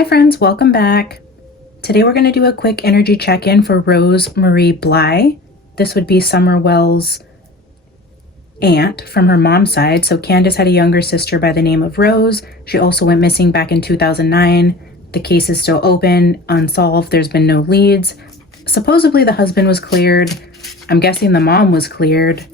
Hi friends, welcome back. Today we're going to do a quick energy check-in for Rose Marie BLY. This would be Summerwell's aunt from her mom's side. So Candace had a younger sister by the name of Rose. She also went missing back in 2009. The case is still open, unsolved. There's been no leads. Supposedly the husband was cleared. I'm guessing the mom was cleared.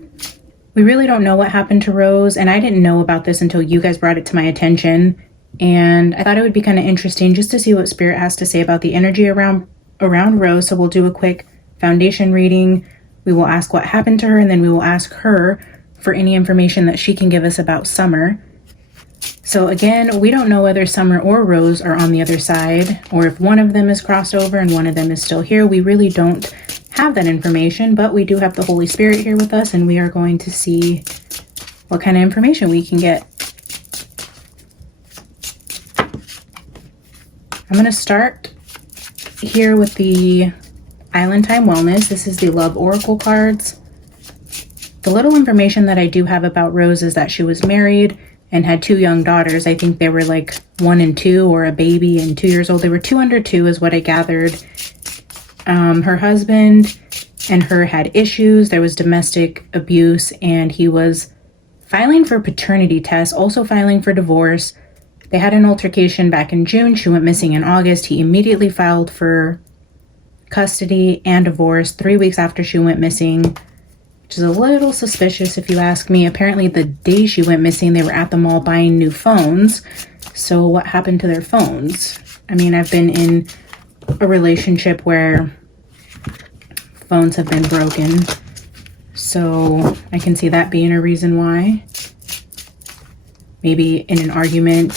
We really don't know what happened to Rose, and I didn't know about this until you guys brought it to my attention. And I thought it would be kind of interesting just to see what Spirit has to say about the energy around Rose. So we'll do a quick foundation reading. We will ask what happened to her, and then we will ask her for any information that she can give us about Summer. So again, we don't know whether Summer or Rose are on the other side, or if one of them is crossed over and one of them is still here. We really don't have that information, but we do have the Holy Spirit here with us, and we are going to see what kind of information we can get. I'm going to start here with the Island Time Wellness. This is the Love Oracle cards. The little information that I do have about Rose is that she was married and had 2 young daughters. I think they were like 1 and 2, or a baby and 2 years old. They were 2 under 2 is what I gathered. Her husband and her had issues. There was domestic abuse, and he was filing for paternity tests, also filing for divorce. They had an altercation back in June. She went missing in August. He immediately filed for custody and divorce 3 weeks after she went missing, which is a little suspicious if you ask me. Apparently the day she went missing, they were at the mall buying new phones. So what happened to their phones? I mean, I've been in a relationship where phones have been broken, so I can see that being a reason why. Maybe in an argument,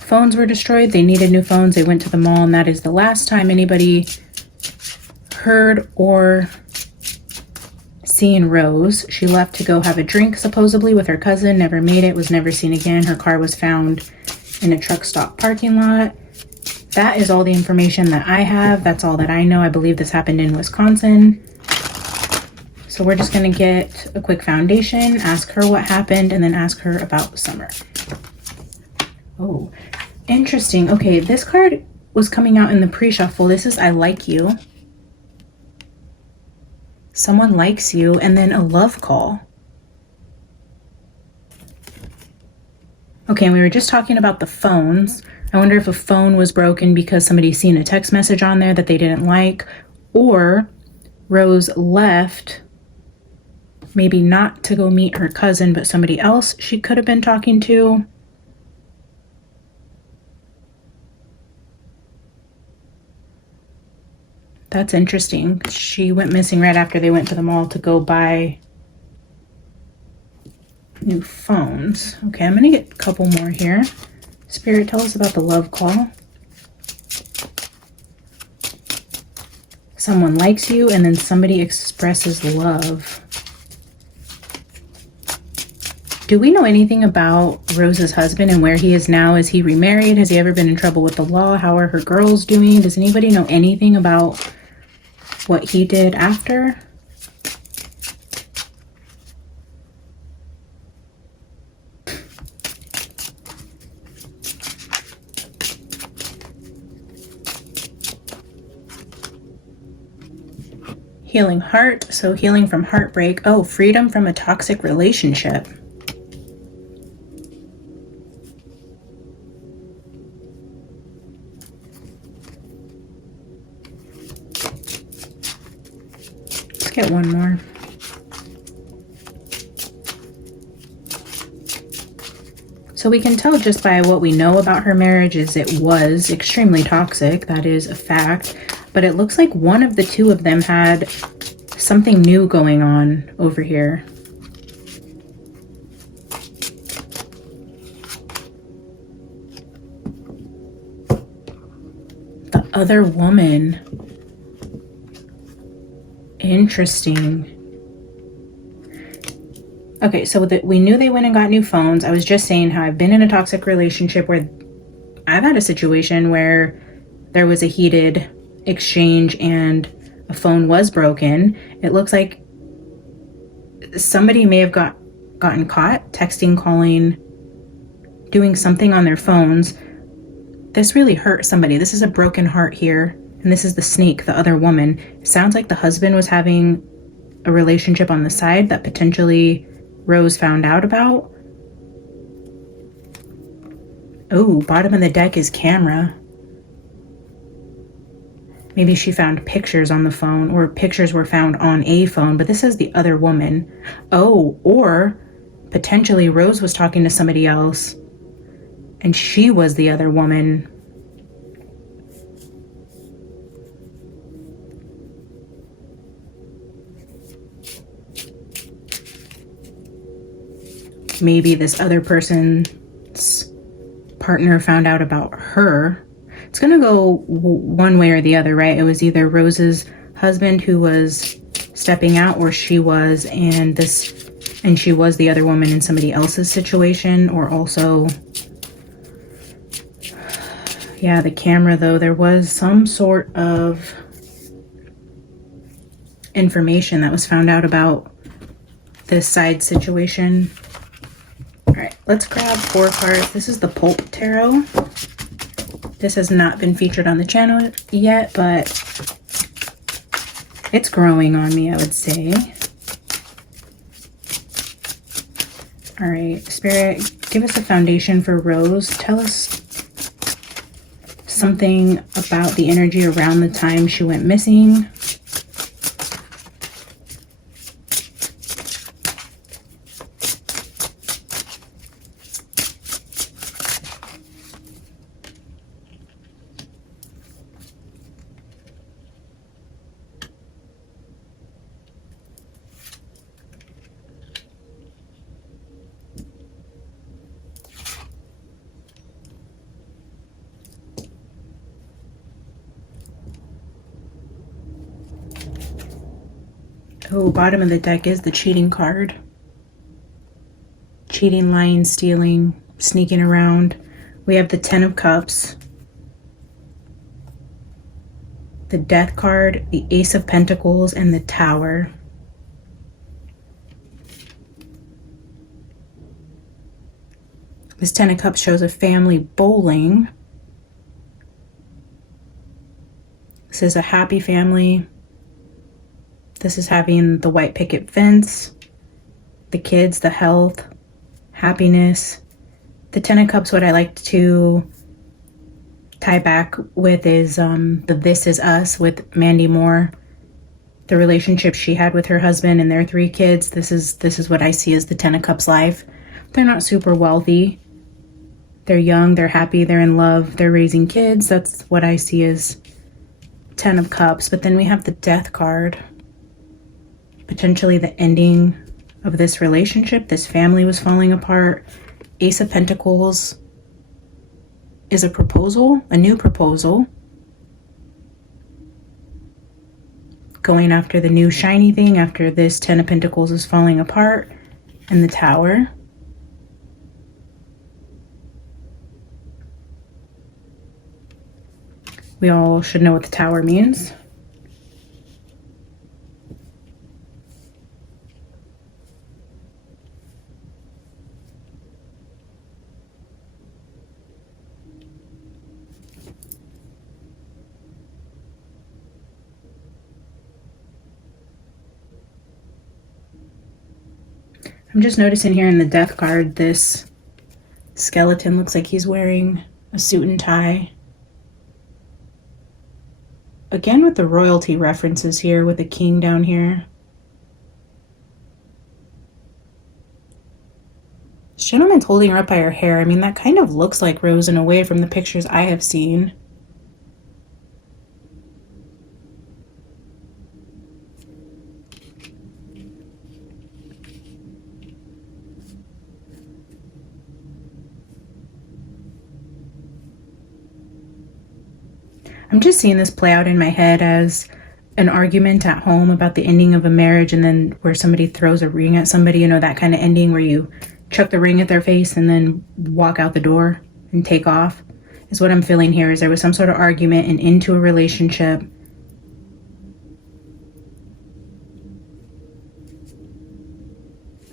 phones were destroyed. They needed new phones. They went to the mall, and that is the last time anybody heard or seen Rose. She left to go have a drink, supposedly, with her cousin. Never made it. Was never seen again. Her car was found in a truck stop parking lot. That is all the information that I have. That's all that I know. I believe this happened in Wisconsin. So we're just going to get a quick foundation, ask her what happened, and then ask her about Summer. Oh, interesting. Okay, this card was coming out in the pre-shuffle. This is I like you. Someone likes you, and then a love call. Okay, and we were just talking about the phones. I wonder if a phone was broken because somebody seen a text message on there that they didn't like, or Rose left, maybe not to go meet her cousin, but somebody else she could have been talking to. That's interesting. She went missing right after they went to the mall to go buy new phones. Okay, I'm gonna get a couple more here. Spirit, tell us about the love call. Someone likes you, and then somebody expresses love. Do we know anything about Rose's husband and where he is now? Is he remarried? Has he ever been in trouble with the law? How are her girls doing? Does anybody know anything about what he did after? Healing heart, so healing from heartbreak. Oh, freedom from a toxic relationship. Let's get one more. So we can tell just by what we know about her marriage is it was extremely toxic. That is a fact. But it looks like one of the two of them had something new going on over here. The other woman. Interesting. Okay, so we knew they went and got new phones. I was just saying how I've been in a toxic relationship where I've had a situation where there was a heated exchange and a phone was broken. It looks like somebody may have gotten caught texting, calling, doing something on their phones. this really hurt somebody. This is a broken heart here. And this is the snake, the other woman. It sounds like the husband was having a relationship on the side that potentially Rose found out about. Oh, bottom of the deck is camera. Maybe she found pictures on the phone, or pictures were found on a phone, but this is the other woman. Oh, or potentially Rose was talking to somebody else and she was the other woman. Maybe this other person's partner found out about her. It's gonna go one way or the other, right? It was either Rose's husband who was stepping out, or she was, and she was the other woman in somebody else's situation, or also, yeah, the camera though, there was some sort of information that was found out about this side situation. All right, let's grab 4 cards. This is the Pulp Tarot. This has not been featured on the channel yet, but it's growing on me, I would say. All right, Spirit, give us a foundation for Rose. Tell us something about the energy around the time she went missing. Oh, bottom of the deck is the cheating card. Cheating, lying, stealing, sneaking around. We have the 10 of Cups, the Death card, the Ace of Pentacles, and the Tower. This 10 of Cups shows a family bowling. This is a happy family. This is having the white picket fence, the kids, the health, happiness. The 10 of Cups, what I like to tie back with is the This Is Us with Mandy Moore. The relationship she had with her husband and their 3 kids. This is what I see as the 10 of Cups life. They're not super wealthy. They're young, they're happy, they're in love, they're raising kids. That's what I see as 10 of Cups. But then we have the Death card. Potentially the ending of this relationship. This family was falling apart. Ace of Pentacles is a proposal, a new proposal. Going after the new shiny thing after this 10 of Pentacles is falling apart. And the Tower. We all should know what the Tower means. I'm just noticing here in the Death card, this skeleton looks like he's wearing a suit and tie. Again with the royalty references here with the king down here. This gentleman's holding her up by her hair. I mean, that kind of looks like Rose in a way from the pictures I have seen. I'm just seeing this play out in my head as an argument at home about the ending of a marriage, and then where somebody throws a ring at somebody, you know, that kind of ending where you chuck the ring at their face and then walk out the door and take off, is what I'm feeling here. Is there was some sort of argument and into a relationship.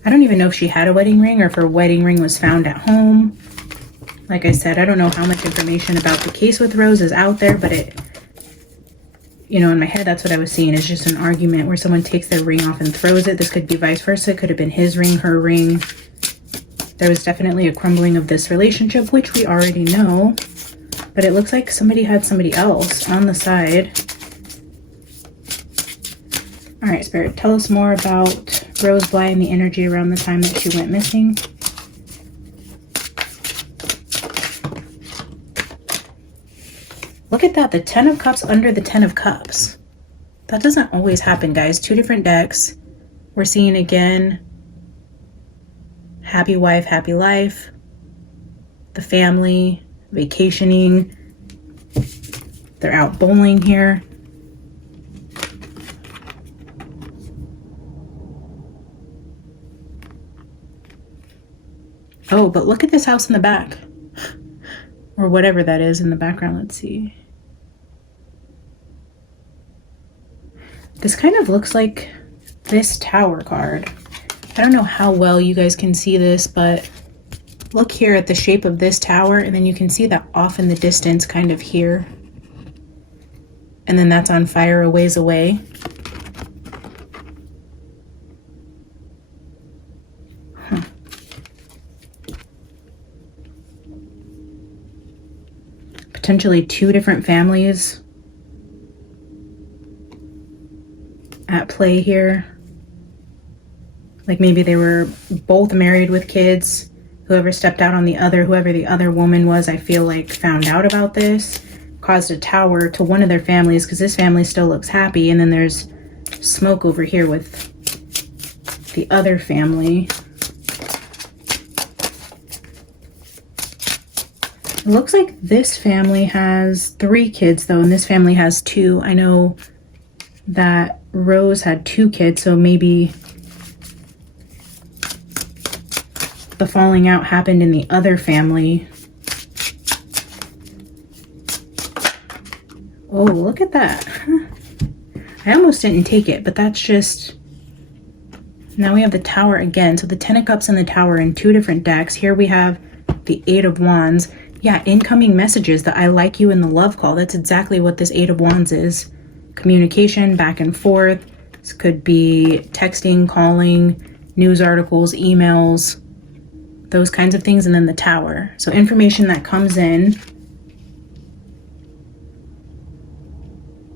I don't even know if she had a wedding ring or if her wedding ring was found at home. Like I said, I don't know how much information information about the case with Rose is out there, but it, you know, in my head, that's what I was seeing, is just an argument where someone takes their ring off and throws it. This could be vice versa. It could have been his ring, her ring. There was definitely a crumbling of this relationship, which we already know, but it looks like somebody had somebody else on the side. All right, Spirit, tell us more about Rose Bly and the energy around the time that she went missing. Look at that, the 10 of Cups under the 10 of Cups. That doesn't always happen, guys. 2 different decks. We're seeing again, happy wife, happy life, the family, vacationing. They're out bowling here. Oh, but look at this house in the back. Or whatever that is in the background. Let's see. This kind of looks like this Tower card. I don't know how well you guys can see this, but look here at the shape of this tower, and then you can see that off in the distance kind of here. And then that's on fire a ways away. Huh. Potentially 2 different families at play here. Like maybe they were both married with kids. Whoever stepped out on the other, whoever the other woman was, I feel like found out about this, caused a tower to one of their families, because this family still looks happy. And then there's smoke over here with the other family. It looks like this family has 3 kids though, and this family has 2. I know that Rose had 2 kids, so maybe the falling out happened in the other family. Oh, look at that. I almost didn't take it, but that's just... Now we have the Tower again. So the 10 of Cups and the Tower in 2 different decks. Here we have the 8 of Wands. Yeah, incoming messages, that I like you in the love call. That's exactly what this 8 of Wands is. Communication, back and forth. This could be texting, calling, news articles, emails, those kinds of things. And then the Tower. So information that comes in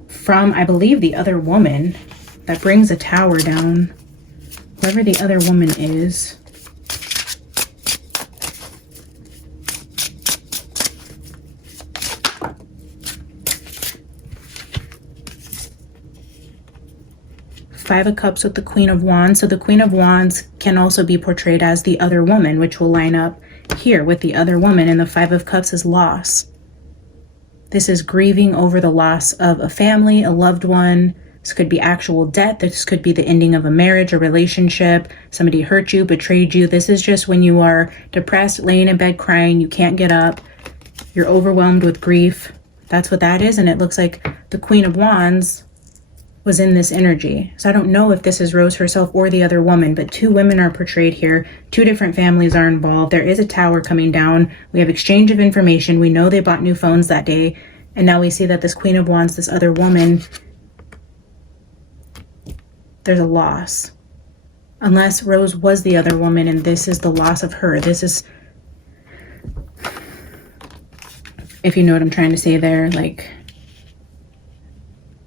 from, I believe, the other woman that brings a tower down. Whoever the other woman is. Five of Cups with the Queen of Wands. So the Queen of Wands can also be portrayed as the other woman, which will line up here with the other woman. And the Five of Cups is loss. This is grieving over the loss of a family, a loved one. This could be actual death. This could be the ending of a marriage, a relationship. Somebody hurt you, betrayed you. This is just when you are depressed, laying in bed crying, you can't get up. You're overwhelmed with grief. That's what that is. And it looks like the Queen of Wands was in this energy. So I don't know if this is Rose herself or the other woman, but 2 women are portrayed here. 2 different families are involved. There is a tower coming down. We have exchange of information. We know they bought new phones that day. And now we see that this Queen of Wands, this other woman, there's a loss. Unless Rose was the other woman and this is the loss of her. This is, if you know what I'm trying to say there, like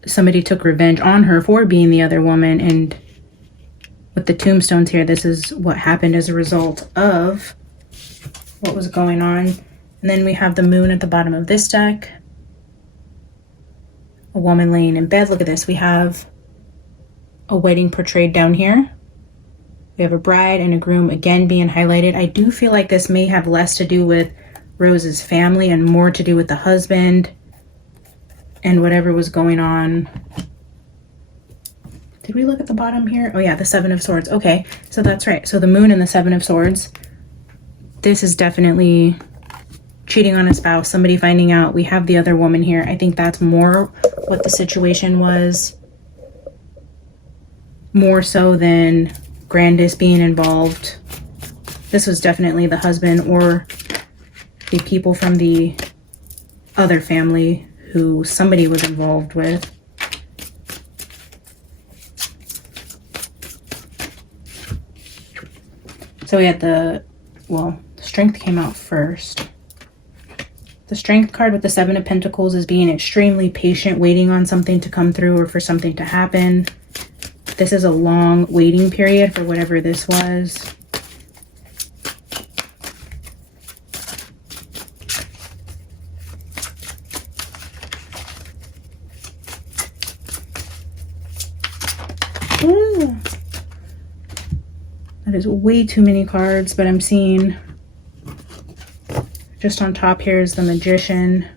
somebody took revenge on her for being the other woman. And with the tombstones here, this is what happened as a result of what was going on. And then we have the Moon at the bottom of this deck. A woman laying in bed. Look at this. We have a wedding portrayed down here. We have a bride and a groom again being highlighted. I do feel like this may have less to do with Rose's family and more to do with the husband and whatever was going on. Did we look at the bottom here? Oh yeah, the 7 of Swords. Okay, so that's right. So the Moon and the 7 of Swords. This is definitely cheating on a spouse, somebody finding out. We have the other woman here. I think that's more what the situation was. More so than Grandis being involved. This was definitely the husband or the people from the other family who somebody was involved with. So we had the Strength came out first. The Strength card with the Seven of Pentacles is being extremely patient, waiting on something to come through or for something to happen. This is a long waiting period for whatever this was. Ooh. That is way too many cards, but I'm seeing just on top here is the Magician.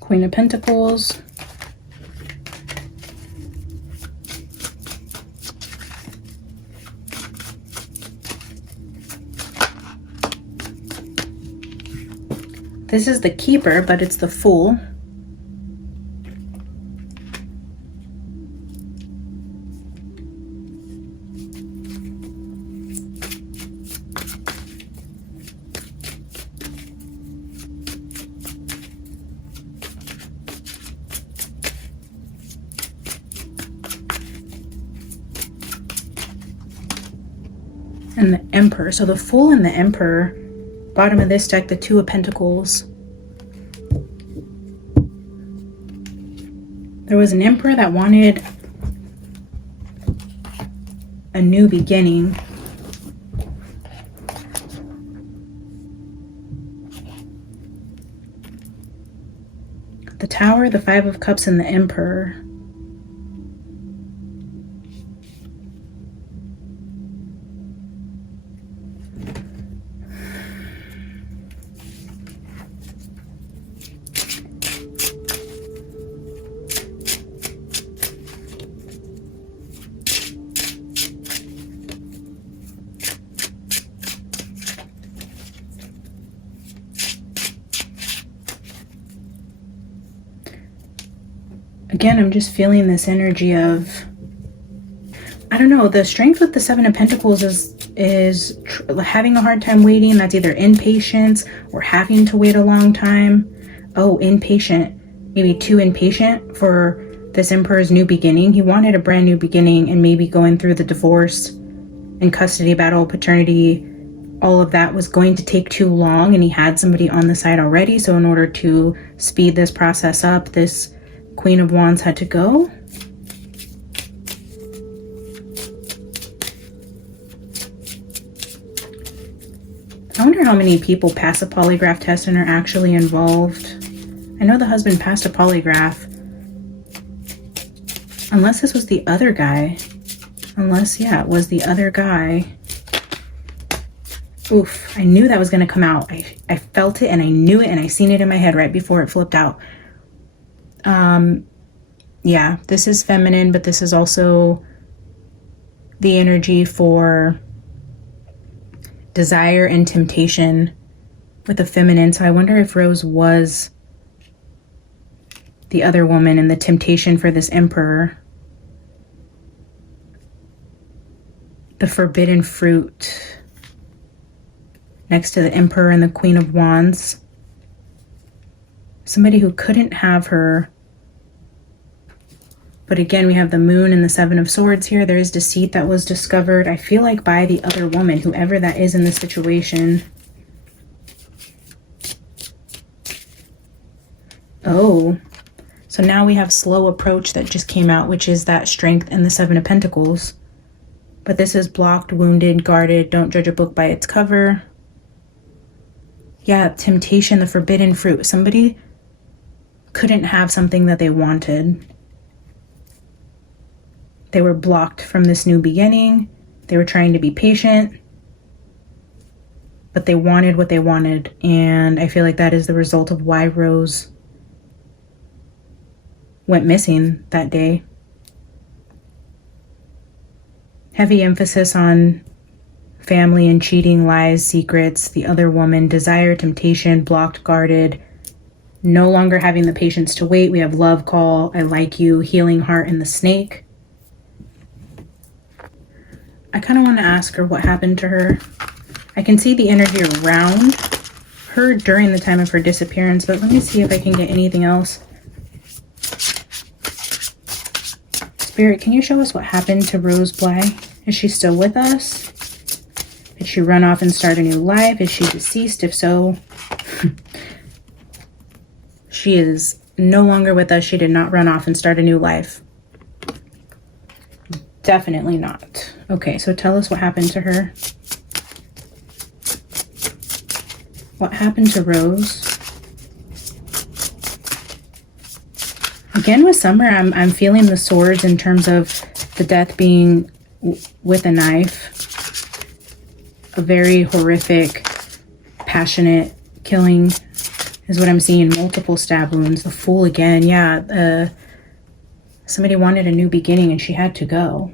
Queen of Pentacles. This is the Keeper, but it's the Fool. And the Emperor. So the Fool and the Emperor. Bottom of this deck, the Two of Pentacles. There was an Emperor that wanted a new beginning. The Tower, the Five of Cups, and the Emperor. Again, I'm just feeling this energy of, I don't know, the Strength with the Seven of Pentacles is having a hard time waiting. That's either impatience or having to wait a long time. Oh, impatient. Maybe too impatient for this Emperor's new beginning. He wanted a brand new beginning, and maybe going through the divorce and custody battle, paternity, all of that was going to take too long, and he had somebody on the side already. So in order to speed this process up, this Queen of Wands had to go. I wonder how many people pass a polygraph test and are actually involved. I know the husband passed a polygraph. Unless this was the other guy. Unless, yeah, it was the other guy. Oof, I knew that was going to come out. I felt it and I knew it and I seen it in my head right before it flipped out. Yeah, this is feminine, but this is also the energy for desire and temptation with the feminine. So I wonder if Rose was the other woman and the temptation for this Emperor. The forbidden fruit next to the Emperor and the Queen of Wands. Somebody who couldn't have her. But again, we have the Moon and the Seven of Swords here. There is deceit that was discovered, I feel like, by the other woman, whoever that is in this situation. Oh, so now we have slow approach that just came out, which is that Strength and the Seven of Pentacles. But this is blocked, wounded, guarded, don't judge a book by its cover. Yeah, temptation, the forbidden fruit. Somebody couldn't have something that they wanted. They were blocked from this new beginning. They were trying to be patient, but they wanted what they wanted. And I feel like that is the result of why Rose went missing that day. Heavy emphasis on family and cheating, lies, secrets, the other woman, desire, temptation, blocked, guarded. no longer having the patience to wait. We have love call, I like you, healing heart, and the snake. I kind of want to ask her what happened to her. I can see the energy around her during the time of her disappearance, but let me see if I can get anything else. Spirit, can you show us what happened to Rose Bly? Is she still with us? Did she run off and start a new life? Is she deceased? If so, she is no longer with us. She did not run off and start a new life. Definitely not. Okay, so tell us what happened to her. What happened to Rose? Again, with Summer, I'm feeling the swords in terms of the death being with a knife. A very horrific, passionate killing is what I'm seeing. Multiple stab wounds. The Fool again. Yeah, somebody wanted a new beginning and she had to go.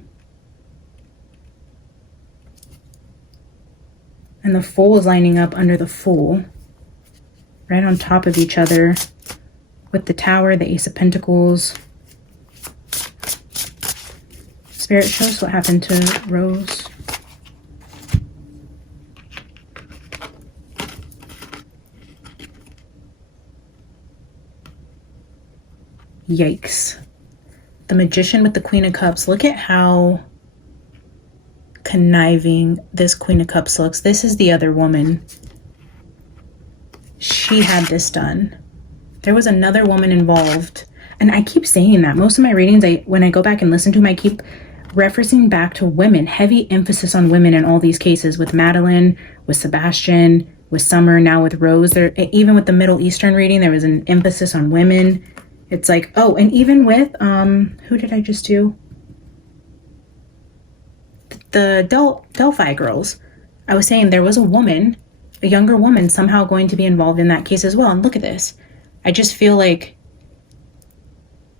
And the Fool is lining up under the Fool. Right on top of each other. With the Tower, the Ace of Pentacles. Spirit, show us what happened to Rose. Yikes. The Magician with the Queen of Cups. Look at how conniving this Queen of Cups looks. This is the other woman. She had this done. There was another woman involved. And I keep saying that. Most of my readings, when I go back and listen to them, I keep referencing back to women. Heavy emphasis on women in all these cases. With Madeline, with Sebastian, with Summer, now with Rose. There, even with the Middle Eastern reading, there was an emphasis on women. It's like, oh, and even with, who did I just do? The Delphi girls. I was saying there was a woman, a younger woman, somehow going to be involved in that case as well. And look at this. I just feel like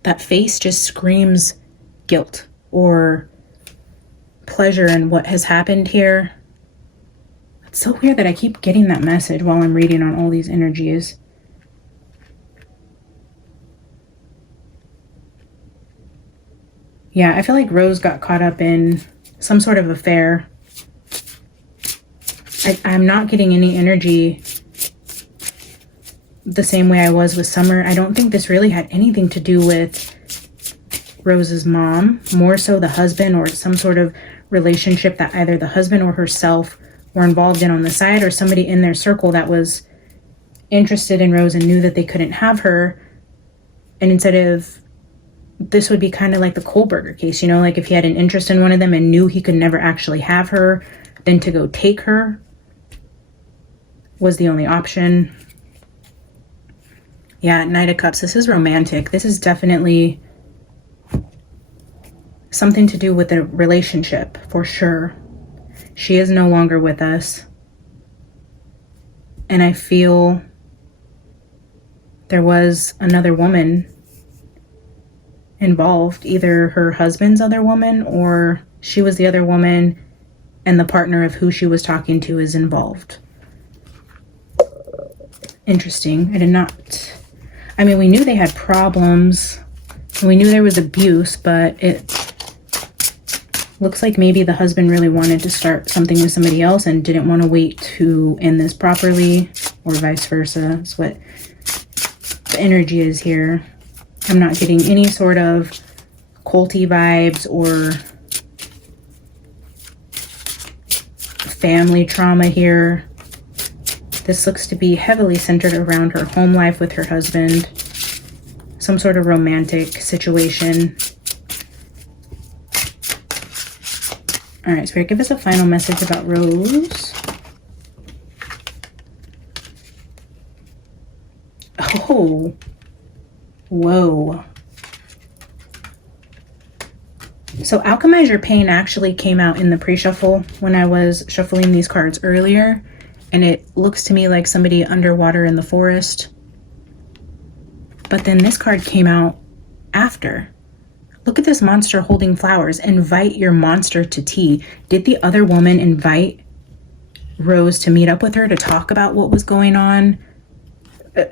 that face just screams guilt or pleasure in what has happened here. It's so weird that I keep getting that message while I'm reading on all these energies. Yeah, I feel like Rose got caught up in some sort of affair. I'm not getting any energy the same way I was with Summer. I don't think this really had anything to do with Rose's mom. More so the husband or some sort of relationship that either the husband or herself were involved in on the side, or somebody in their circle that was interested in Rose and knew that they couldn't have her. And instead of... This would be kind of like the Kohlberger case, you know, like if he had an interest in one of them and knew he could never actually have her, then to go take her was the only option. Yeah, Knight of Cups. This is romantic. This is definitely something to do with the relationship, for sure. She is no longer with us. And I feel there was another woman involved, either her husband's other woman or she was the other woman and the partner of who she was talking to is involved. Interesting. I did not... I mean, we knew they had problems. We knew there was abuse, but it looks like maybe the husband really wanted to start something with somebody else and didn't want to wait to end this properly, or vice versa. That's what the energy is here. I'm not getting any sort of culty vibes or family trauma here. This looks to be heavily centered around her home life with her husband. Some sort of romantic situation. All right, Spirit, give us a final message about Rose. Oh. Whoa. So Alchemize Your Pain actually came out in the pre-shuffle when I was shuffling these cards earlier. And it looks to me like somebody underwater in the forest. But then this card came out after. Look at this monster holding flowers. Invite your monster to tea. Did the other woman invite Rose to meet up with her to talk about what was going on?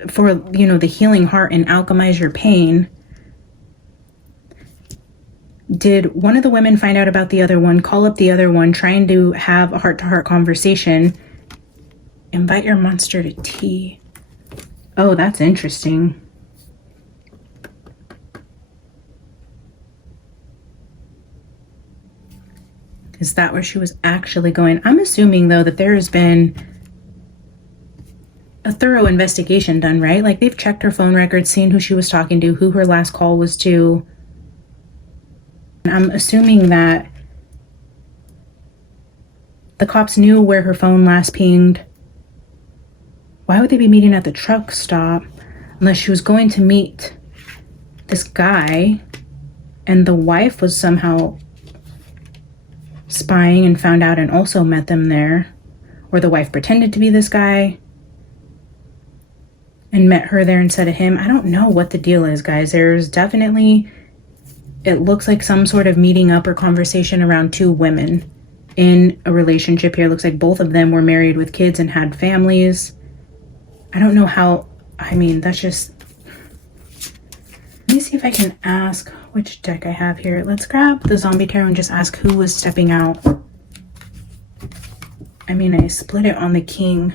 for, you know, the healing heart and alchemize your pain. Did one of the women find out about the other one, call up the other one, trying to have a heart-to-heart conversation? Invite your monster to tea. Oh, that's interesting. Is that where she was actually going? I'm assuming, though, that there has been a thorough investigation done, right? Like, they've checked her phone records, seen who she was talking to, who her last call was to. And I'm assuming that the cops knew where her phone last pinged. Why would they be meeting at the truck stop? Unless she was going to meet this guy and the wife was somehow spying and found out and also met them there. Or the wife pretended to be this guy and met her there instead of him. I don't know what the deal is, guys. There's definitely, it looks like some sort of meeting up or conversation around two women in a relationship here. It looks like both of them were married with kids and had families. I don't know how, I mean, that's just, let me see if I can ask which deck I have here. Let's grab the Zombie Tarot and just ask who was stepping out. I mean, I split it on the King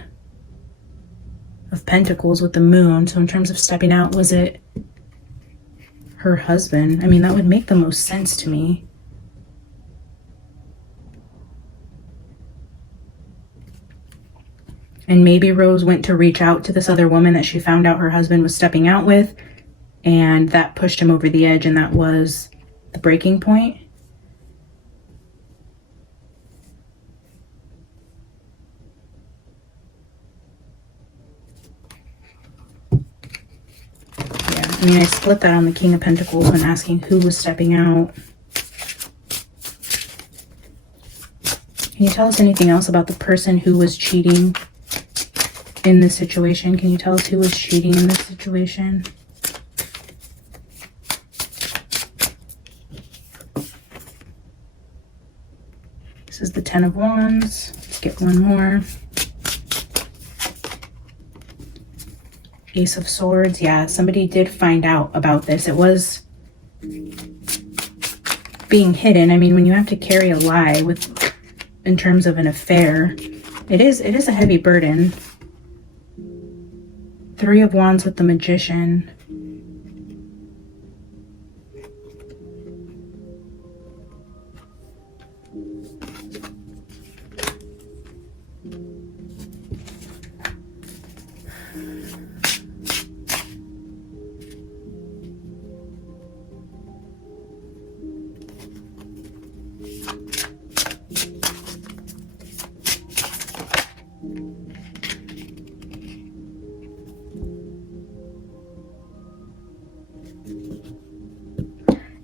of Pentacles with the Moon. So in terms of stepping out, was it her husband? I mean, that would make the most sense to me. And maybe Rose went to reach out to this other woman that she found out her husband was stepping out with, and that pushed him over the edge, and that was the breaking point. Yeah, I mean, I split that on the King of Pentacles when asking who was stepping out. Can you tell us anything else about the person who was cheating in this situation? Can you tell us who was cheating in this situation? This is the Ten of Wands. Let's get one more. Ace of Swords. Yeah, somebody did find out about this. It was being hidden. I mean, when you have to carry a lie with, in terms of an affair, it is a heavy burden. Three of Wands with the Magician.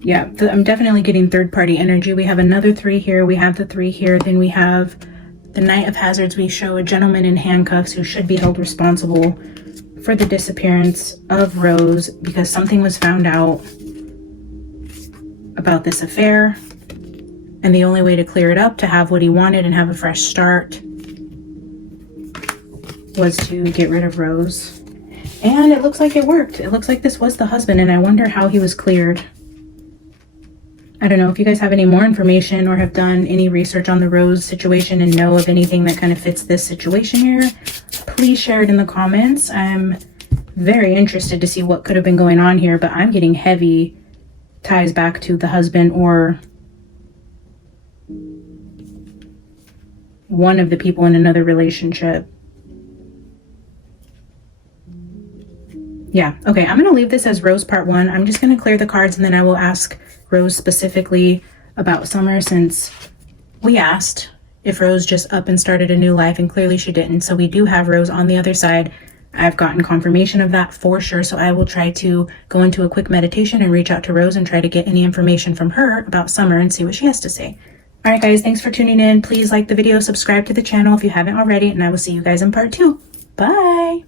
Yeah, I'm definitely getting third-party energy. We have another 3 here. We have the 3 here. Then we have the Knight of Hazards. We show a gentleman in handcuffs who should be held responsible for the disappearance of Rose because something was found out about this affair. And the only way to clear it up, to have what he wanted and have a fresh start, was to get rid of Rose. And it looks like it worked. It looks like this was the husband, and I wonder how he was cleared. I don't know if you guys have any more information or have done any research on the Rose situation and know of anything that kind of fits this situation here. Please share it in the comments. I'm very interested to see what could have been going on here, but I'm getting heavy ties back to the husband or one of the people in another relationship. Yeah, okay, I'm going to leave this as Rose part 1. I'm just going to clear the cards and then I will ask Rose specifically about Summer, since we asked if Rose just up and started a new life and clearly she didn't. So we do have Rose on the other side. I've gotten confirmation of that for sure. So I will try to go into a quick meditation and reach out to Rose and try to get any information from her about Summer and see what she has to say. All right, guys, thanks for tuning in. Please like the video, subscribe to the channel if you haven't already, and I will see you guys in part 2. Bye.